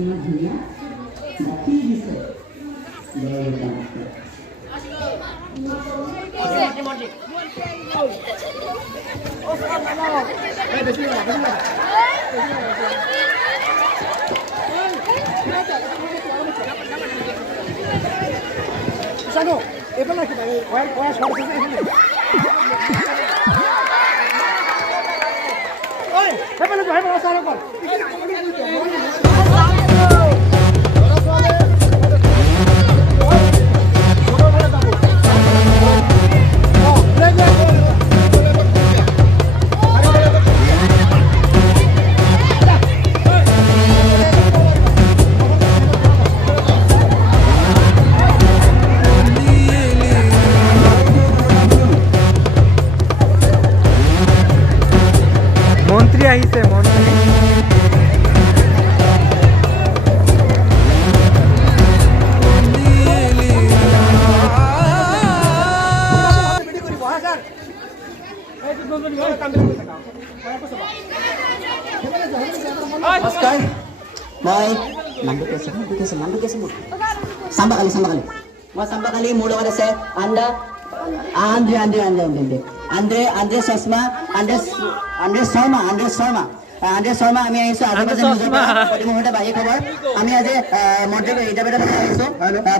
ইমান ধুনীয়া গাখীৰ দিছে Sano, itu lagi dari kue suara ini. Oi, apa lagi? Apa masalah kau? মন্ত্রী আহিছে মন্ত্রী নমস্কাৰ মই নামটো কৈছে মোৰ চাম্বাকালী মই চাম্বাকালী মোৰ লগত আছে আন্দ্ৰে শৰ্মা আমি আহিছো মুহূৰ্তে বাঢ়ি খবৰ আমি আজি মন্ত্ৰী ইটাবেটা আহিছো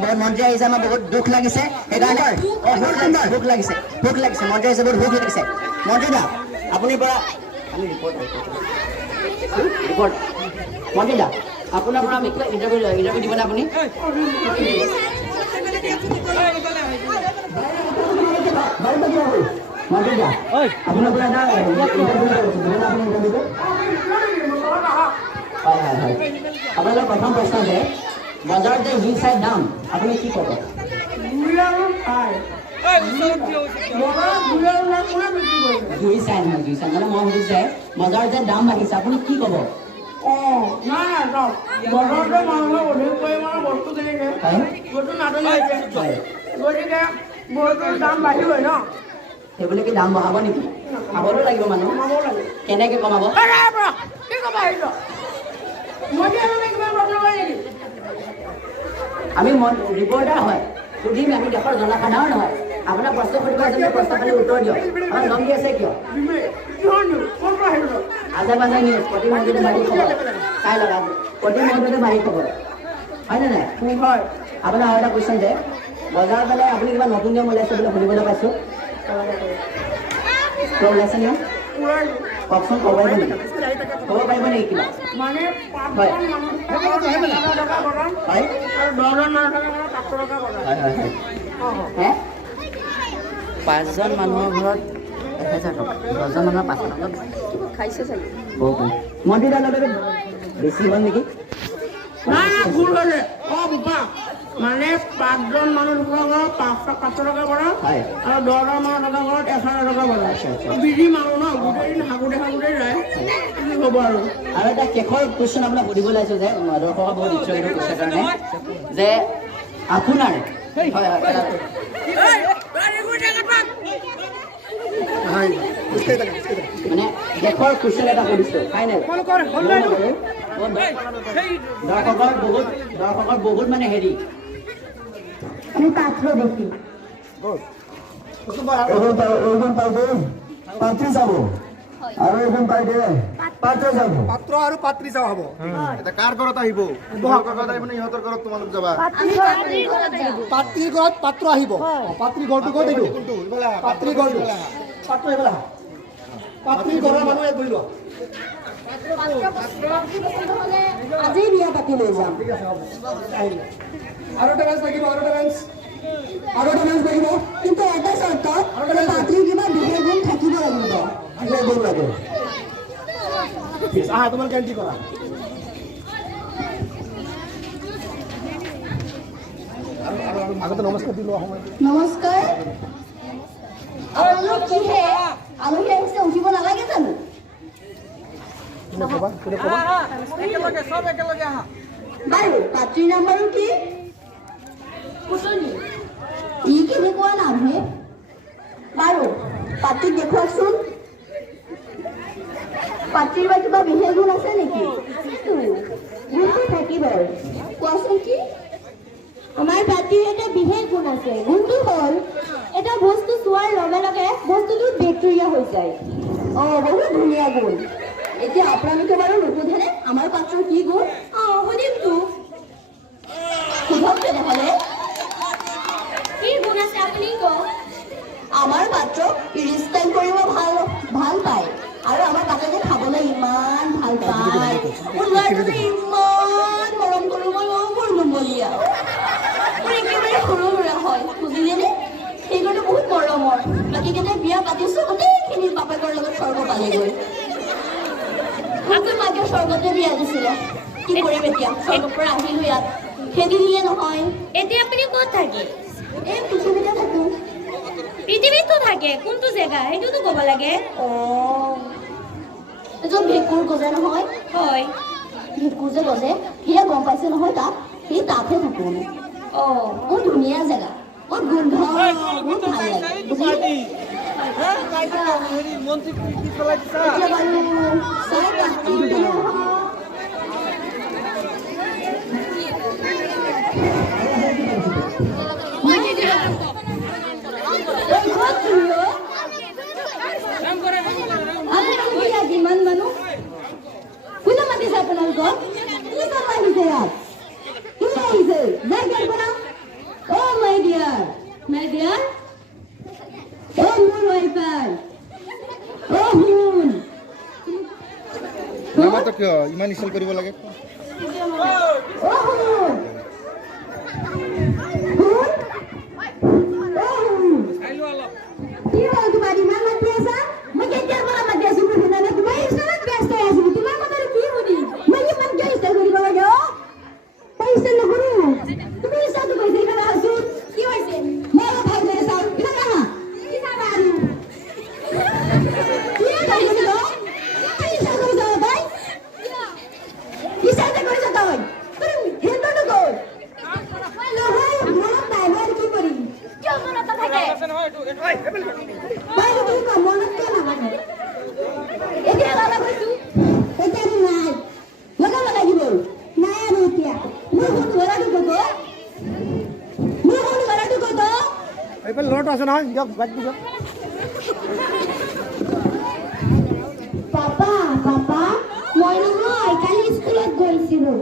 বহুত মন্ত্ৰী আহিছে আমাৰ বহুত দুখ লাগিছে সেইকাৰণে ভোক লাগিছে মন্ত্ৰী আহিছে বহুত ভোক লাগিছে মন্ত্ৰী দা আপুনি পৰা আমি ৰিপৰ্ট মন্ত্ৰী দা আপোনাৰ পৰা আমি ইণ্টাৰভিউ দিবনে আপুনি মন্ত্ৰী দা আপোনাৰ পৰা এটা আপোনালোকৰ প্ৰথম প্ৰশ্ন যে বজাৰত যে জুই চাই দাম আপুনি কি ক'ব জুই চাই মানে মই সুধিছো যে বজাৰত যে দাম বাঢ়িছে আপুনি কি ক'ব সেইবুলি কি দাম বঢ়াব নেকি খাবতো লাগিব মানুহ কেনেকে কমাব আমি ৰিপৰ্টাৰ হয় সুধিম আমি দেশৰ জনসাধাৰণ হয় আপোনাৰ প্ৰশ্ন সুধিব প্ৰশ্ন খালি উত্তৰ দিয়ক আমাৰ নাম দি আছে কিয় আজে বাজে নিউজ প্ৰতি মুহূৰ্ততে বাঢ়ি খবৰ চাই লগা প্ৰতি মুহূৰ্ততে বাঢ়ি খবৰ হয়নে নাই হয় আপোনাৰ আৰু এটা কুৱেশ্যন যে বজাৰ পালে আপুনি কিবা নতুন নিয়ম ওলাইছে বুলি শুনিবলৈ পাইছোঁ ওলাইছে নিয়ম কওকচোন ক'ব পাৰিব নেকি কিবা পাঁচজন মানুহৰ ঘৰত 1000 টকা 10জন মানুহৰ 500 টকা খাইছে চাগে মন্ত্ৰী দালতে বেছি হ'ল নেকি ভুল হ'লে মানে 5জন মানুহৰ ঘৰত 500 টকা বৰা আৰু 10জন মানুহৰ ঘৰত 1000 টকা বৰা বিধি মানুহ ন গোটেই দিন হাগুতে যায় কি হ'ব আৰু এটা শেষৰ কুৱেশ্যন আপোনাক সুধিব লাগিছোঁ যে দৰ্শকক বহুত ইচ্ছুক এইটো কুৱেশ্যন কাৰণে যে আপোনাৰ মানে দেশৰ কুৱেশ্যন এটা সুধিছোঁ ফাইনেল দৰ্শকৰ বহুত মানে হেৰি আমি পাত্ৰ দেখি পাত্ৰী যাব আৰু এখন পাইছে পাত্ৰ যাব পাত্ৰ আৰু পাত্ৰী যাব হ'ব এটা কাৰ ঘৰত আহিব ইহঁতৰ ঘৰত তোমালোক যাবা পাত্ৰীৰ ঘৰত পাত্ৰ আহিব পাত্ৰী ঘৰটো ক'ত এইটো পাত্ৰী ঘৰটো পাত্ৰ এইবেলা পাত্ৰী ঘৰৰ মানুহ এক বহিব আজি বিয়া পাতি লৈ যাম ঠিক আছে হ'ব আৰু এটা বেঞ্চ লাগিব কিন্তু এটা চৰ্ত পাত্ৰী কিবা বিশেষ গুণ থাকিব লাগিব লাগে আহা তোমাৰ কেণ্টি কৰা আগতে নমস্কাৰ দিলোঁ নমস্কাৰ আপোনালোক কিহে আলহী আহিছে উঠিব নালাগে জানো বাৰু পাত্ৰীৰ নাম বাৰু কি ই কেনেকুৱা নাম হে বাৰু পাত্ৰীক দেখুৱাচোন পাত্ৰীৰ বা কিবা বিশেষ গুণ আছে নেকি গুণটো থাকে থাকিব কোৱাচোন কি আমাৰ পাত্ৰীৰ এটা বিশেষ গুণ আছে গুণটো হ'ল এটা বস্তু চোৱাৰ লগে লগে বস্তুটো বেক্টেৰিয়া হৈ যায় বহুত ধুনীয়া গুণ এতিয়া আপোনালোকে বাৰু নুসুধেনে আমাৰ পাত্ৰৰ কি গুণ সুধিমতো সোধক তেনেহ'লে কি গুণ আছে আপুনি কওক আমাৰ পাত্ৰক ৰিষ্টাইল কৰিব ভাল পায় আৰু আমাৰ পাত্ৰকে খাবলৈ ইমান ভাল পায় মোৰ ল'ৰাটোৱে ইমান মৰম কৰোঁ মই মোৰ নুমলীয়া মোৰ একেবাৰে সৰু সুৰা হয় বুজিলেনে সেইকাৰণে বহুত মৰমৰ বাকীকেইটাই বিয়া পাতিছোঁ গোটেইখিনি বাপেকৰ লগত স্বৰ্গ পালেগৈ মোকতো মাকে স্বৰ্গতে বিয়া দিছিলে কি কৰিম এতিয়া স্বৰ্গৰ পৰা আহিলোঁ ইয়াত খেদি দিলে নহয় এতিয়া আপুনি ক'ত থাকে এই পৃথিৱীতে থাকোঁ পৃথিৱীততো থাকে কোনটো জেগা সেইটোতো ক'ব লাগে য'ত ভেঁকুৰ গজে নহয় হয় ভেঁকুৰ যে গজে সেয়া গম পাইছে নহয় তাত সেই তাতহে থাকোঁ আমি বহুত ধুনীয়া জেগা বহুত গোন্ধ বহুত ভাল লাগে বুজিলি? এতিয়া বাৰু চাই পাতি কিমান মানুহ কোনে মাতিছে আপোনালোকক কি কাম আহিছে ইয়াত কোনে আহিছে যাই গেট বনাও মাই ডিয়াৰ মোৰ ৱাইফাই শুন নামাতো কিয় ইমান ইনষ্টল কৰিব লাগে শুন কি হ'ল তোমাৰ ইমান মাতি আছা মই কেতিয়াৰ পৰা মাতি আছো মোৰ শুনা নাই তোমাৰ ইনষ্টালত ব্যস্ত হৈ আছিলো তোমাৰ কথাটো কি শুনি মই ইমান কিয় ইনষ্টাল কৰিব লাগে মই ইনষ্টাল নকৰোঁ তুমি ইনষ্টালটো কৈছে এইকাৰণে আছো কি হৈছে মই অলপ ভাল কৰি চাওঁ কিমান আহা কি চাবা আৰু কি কৰিছ তই ইনষ্টাল কৰিছ তই ইনষ্টাল কৰিছ তই হেণ্ডটো গ'ল নহয় মনত নাই মই কি কৰিম কিয় মনত থাকে বাইরে তুই কম মনত কেন আমাকে এতিয়া গালা কইছো এতিয়া নাই লগাব লাগিব নাই আৰু এতিয়া মোৰ কোন ঘৰটো কত এইফালে ল'ৰাটো আছে নহয় দিয়ক বাদ দিয়ক পাপা মই নহয় কালি স্কুলত গৈছিলো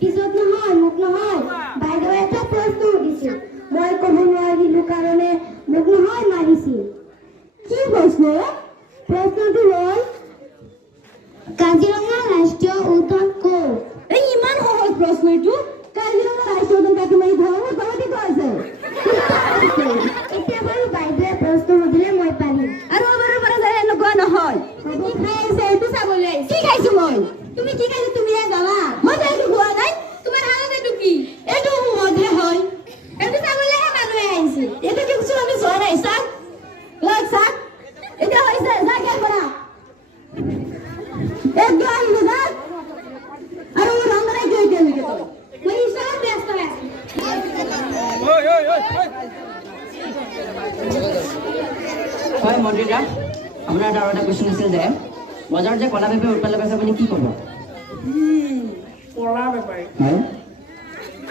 পিছত নহয় মোক নহয় বাইদেউ এটা প্ৰশ্ন সুধিছিল মই ক'ব নোৱাৰিলো কাৰণে মোক নহয় মাৰিছিল কি প্ৰশ্ন প্ৰশ্নটো হ'ল কাজিৰঙা ৰাষ্ট্ৰীয় উদ্যান ক'ত এই ইমান সহজ প্ৰশ্ন এইটো কাজিৰঙা ৰাষ্ট্ৰীয় উদ্যান কাটি মাৰি ঘৰত গুৱাহাটী আছে এতিয়া বাৰু বাইদেৱে প্ৰশ্ন সুধিলে মই পাৰিম আৰু এবাৰৰ পৰা যায় এনেকুৱা নহয় কি খাই আছে এইটো চাবলৈ আহিছে কি খাইছো মই তুমি কি খাইছো তুমিহে জানা মই এইটো খোৱা নাই তোমাৰ হালত এইটো কি এইটো মধে হয় এইটো চাবলৈহে মানুহে আহিছে এইটো কিছু আমি চোৱা নাই চাক লগ চাক এতিয়া হৈছে যা গেল বনা একদম আহিব যা আৰু মোৰ ৰন্ধনাই কি এতিয়া মিকে তই মই ইনষ্টাগ্ৰাম ব্যস্ত হৈ আছো হয় মন্ত্ৰীদা আপোনাৰ আৰু এটা কুৱেশ্যন আছিল যে বজাৰত যে কলা বেপাৰী উৎপাদন লগাইছে আপুনি কি ক'ব কলা বেপাৰী হয়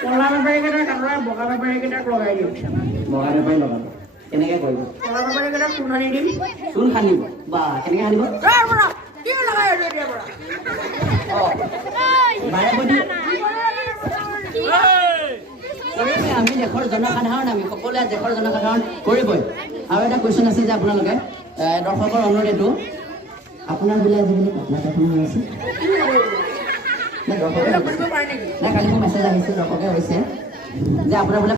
কলা বেপাৰীকেইটাক আঁতৰাই বগা বেপাৰীকেইটাক লগাই দিম বগা বেপাৰী লগাব কেনেকৈ কৰিব কলা বেপাৰীকেইটাক চূণ আনি দিম চূণ সানিব বা কেনেকৈ সানিব বাৰেপতি আমি দেশৰ জনসাধাৰণ আমি সকলোৱে দেশৰ জনসাধাৰণ কৰিবই আৰু এটা কুৱেশ্যন আছে যে আপোনালোকে দৰ্শকৰ অনুৰোধ এইটো আপোনাৰ বোলে আজিকালি পাতলা পাতলা হৈ আছে নে দৰ্শকে নাই কালি মোৰ মেছেজ আহিছিল দৰ্শকে হৈছে যে আপোনাৰ বোলে